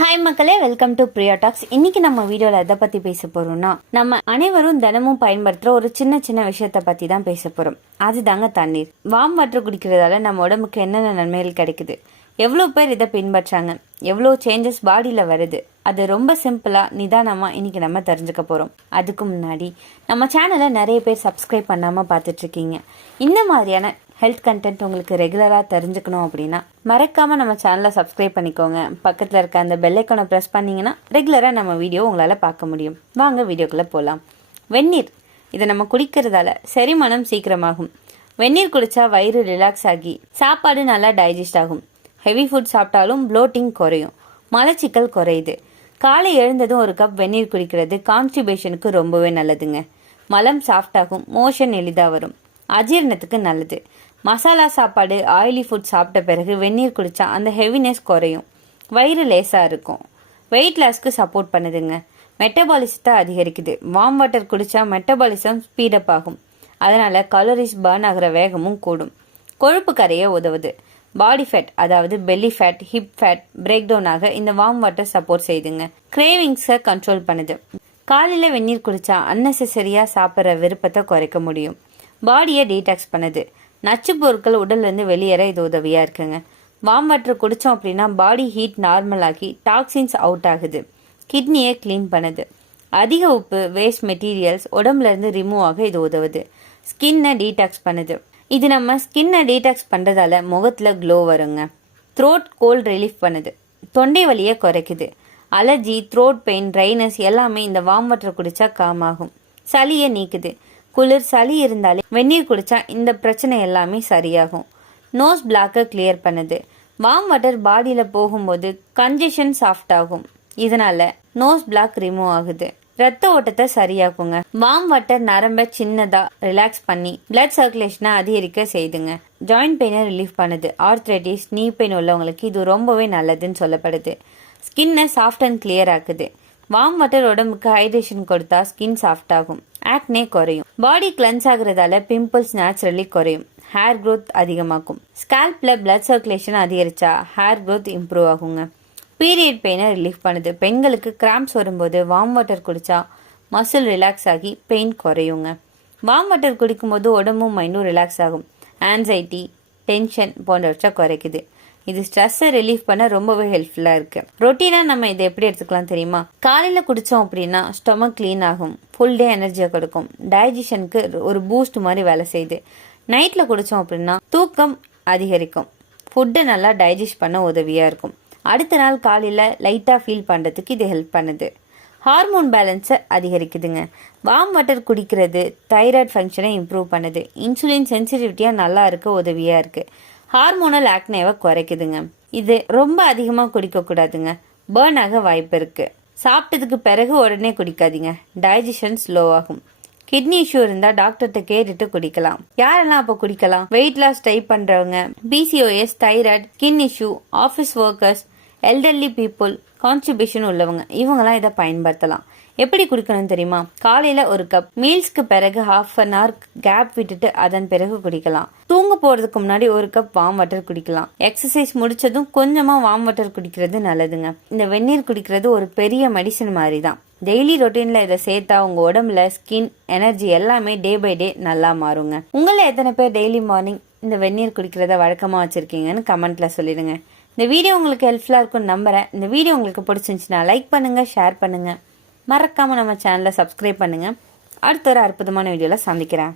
Hi மக்களே, welcome to Priya tax. இன்னைக்கு நம்ம வீடியோல எதை பத்தி பேச போறோம்னா, நம்ம அனைவரும் தினமும் பயன்படுத்துற ஒரு சின்ன சின்ன விஷயத்த பத்தி தான் பேச போறோம். அதுதாங்க தண்ணீர். வார்ம் வாட்டர் குடிக்கிறதால நம்ம உடம்புக்கு என்னென்ன நன்மைகள் கிடைக்குது, எவ்வளவு பேர் இதை பின்பற்றாங்க, எவ்வளவு சேஞ்சஸ் பாடியில வருது, அது ரொம்ப சிம்பிளா நிதானமா இன்னைக்கு நம்ம தெரிஞ்சுக்க போறோம். அதுக்கு முன்னாடி நம்ம சேனலை நிறைய பேர் சப்ஸ்கிரைப் பண்ணாம பார்த்துட்டு இருக்கீங்க. இந்த மாதிரியான ஹெல்த் கண்டென்ட் உங்களுக்கு ரெகுலராக தெரிஞ்சுக்கணும் அப்படின்னா மறக்காம நம்ம சேனலை சப்ஸ்கிரைப் பண்ணிக்கோங்க. பக்கத்தில் இருக்க அந்த பெல் ஐக்கானை ப்ரெஸ் பண்ணிங்கன்னா ரெகுலராக நம்ம வீடியோ உங்களால் பார்க்க முடியும். வாங்க வீடியோக்குள்ளே போகலாம். வெந்நீர், இதை நம்ம குடிக்கிறதால செரிமானம் சீக்கிரமாகும். வெந்நீர் குடிச்சா வயிறு ரிலாக்ஸ் ஆகி சாப்பாடு நல்லா டைஜஸ்ட் ஆகும். ஹெவி ஃபுட் சாப்பிட்டாலும் ப்ளோட்டிங் குறையும், மலச்சிக்கல் குறையுது. காலை எழுந்ததும் ஒரு கப் வெந்நீர் குடிக்கிறது கான்ஸ்டிபேஷனுக்கு ரொம்பவே நல்லதுங்க. மலம் சாஃப்டாகும், மோஷன் எளிதாக வரும், அஜீரணத்துக்கு நல்லது. மசாலா சாப்பாடு, ஆயிலி ஃபுட் சாப்பிட்ட பிறகு வெந்நீர் குடித்தா அந்த ஹெவினஸ் குறையும், வயிறு லேசாக இருக்கும். வெயிட் லாஸ்க்கு சப்போர்ட் பண்ணுதுங்க, மெட்டபாலிசத்தை அதிகரிக்குது. வார்ம் வாட்டர் குடித்தா மெட்டபாலிசம் ஸ்பீடப் ஆகும், அதனால் கலோரிஸ் பர்ன் ஆகிற வேகமும் கூடும். கொழுப்பு கரைய உதவுது. பாடி ஃபேட், அதாவது belly fat, hip fat break down ஆக இந்த வார்ம் வாட்டர் சப்போர்ட் செய்துங்க. கிரேவிங்ஸை கண்ட்ரோல் பண்ணுது. காலையில் வெந்நீர் குடித்தா அன்னெசரியாக சாப்பிட்ற விருப்பத்தை குறைக்க முடியும். பாடியை டீடாக்ஸ் பண்ணுது. நச்சு பொருட்கள் உடல்லேருந்து வெளியேற இது உதவியாக இருக்குங்க. வார்ம் வாட்டர் குடித்தோம் அப்படின்னா பாடி ஹீட் நார்மல் ஆகி டாக்ஸின்ஸ் அவுட் ஆகுது. கிட்னியை க்ளீன் பண்ணுது. அதிக உப்பு, வேஸ்ட் மெட்டீரியல்ஸ் உடம்புலேருந்து ரிமூவ் ஆக இது உதவுது. ஸ்கின்னை டீடாக்ஸ் பண்ணுது. இது நம்ம ஸ்கின்னை டீடாக்ஸ் பண்ணுறதால முகத்தில் க்ளோ வருங்க. த்ரோட் கோல்ட் ரிலீஃப் பண்ணுது. தொண்டை வலியை குறைக்குது. அலர்ஜி, த்ரோட் பெயின், ட்ரைனஸ் எல்லாமே இந்த வார்ம் வாட்டர் குடித்தா காம் ஆகும். சளியை நீக்குது. குளிர், சளி இருந்தாலே வெந்நீர் குடிச்சா இந்த பிரச்சனை எல்லாமே சரியாகும். நோஸ் பிளாக்கை கிளியர் பண்ணுது. வார்ம் வாட்டர் பாடியில் போகும்போது கன்ஜெஷன் சாஃப்ட் ஆகும், இதனால நோஸ் பிளாக் ரிமூவ் ஆகுது. ரத்த ஓட்டத்தை சரியாக்குங்க. வார்ம் வாட்டர் நரம்பை சின்னதா ரிலாக்ஸ் பண்ணி பிளட் சர்க்குலேஷனை அதிகரிக்க செய்துங்க. ஜாயிண்ட் பெயினை ரிலீஃப் பண்ணுது. ஆர்த்ரைட்டிஸ், நீ பெயின் உள்ளவங்களுக்கு இது ரொம்பவே நல்லதுன்னு சொல்லப்படுது. ஸ்கின்னை சாஃப்ட் அண்ட் கிளியர் ஆக்குது. வார்ம் வாட்டர் உடம்புக்கு ஹைட்ரேஷன் கொடுத்தா ஸ்கின் சாஃப்ட் ஆகும், ஆக்னே குறையும். பாடி கிளென்ஸ் ஆகுறதால பிம்பிள்ஸ் நேச்சுரலி குறையும். ஹேர் க்ரோத் அதிகமாக்கும். ஸ்கேல்ப்ல பிளட் சர்க்குலேஷன் அதிகரிச்சா ஹேர் க்ரோத் இம்ப்ரூவ் ஆகுங்க. பீரியட் பெயினை ரிலீஃப் பண்ணுது. பெண்களுக்கு கிராம்ப்ஸ் வரும்போது வார்ம் வாட்டர் குடிச்சா மசில் ரிலாக்ஸ் ஆகி பெயின் குறையுங்க. வார்ம் வாட்டர் குடிக்கும்போது உடம்பும் மைண்டும் ரிலாக்ஸ் ஆகும். ஆன்சைட்டி, டென்ஷன் போன்றவற்றை குறைக்குது. இது ஸ்ட்ரெஸ்ஸை ரிலீஃப் பண்ண ரொம்பவே ஹெல்ப்ஃபுல்லாக இருக்கு. ரொட்டீனாக நம்ம இதை எப்படி எடுத்துக்கலாம் தெரியுமா? காலையில் குடித்தோம் அப்படின்னா ஸ்டொமக் க்ளீன் ஆகும், ஃபுல் டே எனர்ஜியை கொடுக்கும், டைஜஷனுக்கு ஒரு பூஸ்ட் மாதிரி வேலை செய்யுது. நைட்டில் குடித்தோம் அப்படின்னா தூக்கம் அதிகரிக்கும், ஃபுட்டை நல்லா டைஜஸ்ட் பண்ண உதவியாக இருக்கும். அடுத்த நாள் காலையில் லைட்டாக ஃபீல் பண்ணுறதுக்கு இது ஹெல்ப் பண்ணுது. ஹார்மோன் பேலன்ஸை அதிகரிக்குதுங்க. வார்ம் வாட்டர் குடிக்கிறது தைராய்டு ஃபங்க்ஷனை இம்ப்ரூவ் பண்ணுது. இன்சுலின் சென்சிட்டிவிட்டியாக நல்லா இருக்க உதவியாக இருக்குது. ஹார்மோனல் ஆக்னேவை குறைக்குதுங்க. இது ரொம்ப அதிகமாக குடிக்கக்கூடாதுங்க, பேர்ன் ஆக வாய்ப்பு இருக்கு. சாப்பிட்டதுக்கு பிறகு உடனே குடிக்காதீங்க, டைஜஷன் ஸ்லோ ஆகும். கிட்னி இஷ்யூ இருந்தால் டாக்டர்கிட்ட கேட்டுட்டு குடிக்கலாம். யாரெல்லாம் அப்போ குடிக்கலாம்? வெயிட் லாஸ் ட்ரை பண்ணுறவங்க, PCOS, thyroid, skin issue, office workers, elderly people, constipation உள்ளவங்க, இவங்கெல்லாம் இதை பயன்படுத்தலாம். எப்படி குடிக்கணும் தெரியுமா? காலையில ஒரு கப், மீல்ஸ்க்கு பிறகு ½ கேப் விட்டுட்டு அதன் பிறகு குடிக்கலாம். தூங்க போறதுக்கு முன்னாடி ஒரு கப் வார்ம் வாட்டர் குடிக்கலாம். எக்ஸசைஸ் முடிச்சதும் கொஞ்சமா வார்ம் வாட்டர் குடிக்கிறது நல்லதுங்க. இந்த வெந்நீர் குடிக்கிறது ஒரு பெரிய மெடிசன் மாதிரி தான். டெய்லி ரொட்டீன்ல இதை சேர்த்தா உங்க உடம்புல ஸ்கின், எனர்ஜி எல்லாமே டே பை டே நல்லா மாறுங்க. உங்களை எத்தனை பேர் டெய்லி மார்னிங் இந்த வெந்நீர் குடிக்கிறத வழக்கமா வச்சிருக்கீங்கன்னு கமெண்ட்ல சொல்லிடுங்க. இந்த வீடியோ உங்களுக்கு ஹெல்ப்ஃபுல்லா இருக்கும்னு நம்புறேன். இந்த வீடியோ உங்களுக்கு பிடிச்சிருந்துச்சுன்னா லைக் பண்ணுங்க, ஷேர் பண்ணுங்க. மறக்காம நம்ம சேனலை சப்ஸ்கிரைப் பண்ணுங்க. அடுத்த ஒரு அற்புதமான வீடியோல சந்திக்கிறேன்.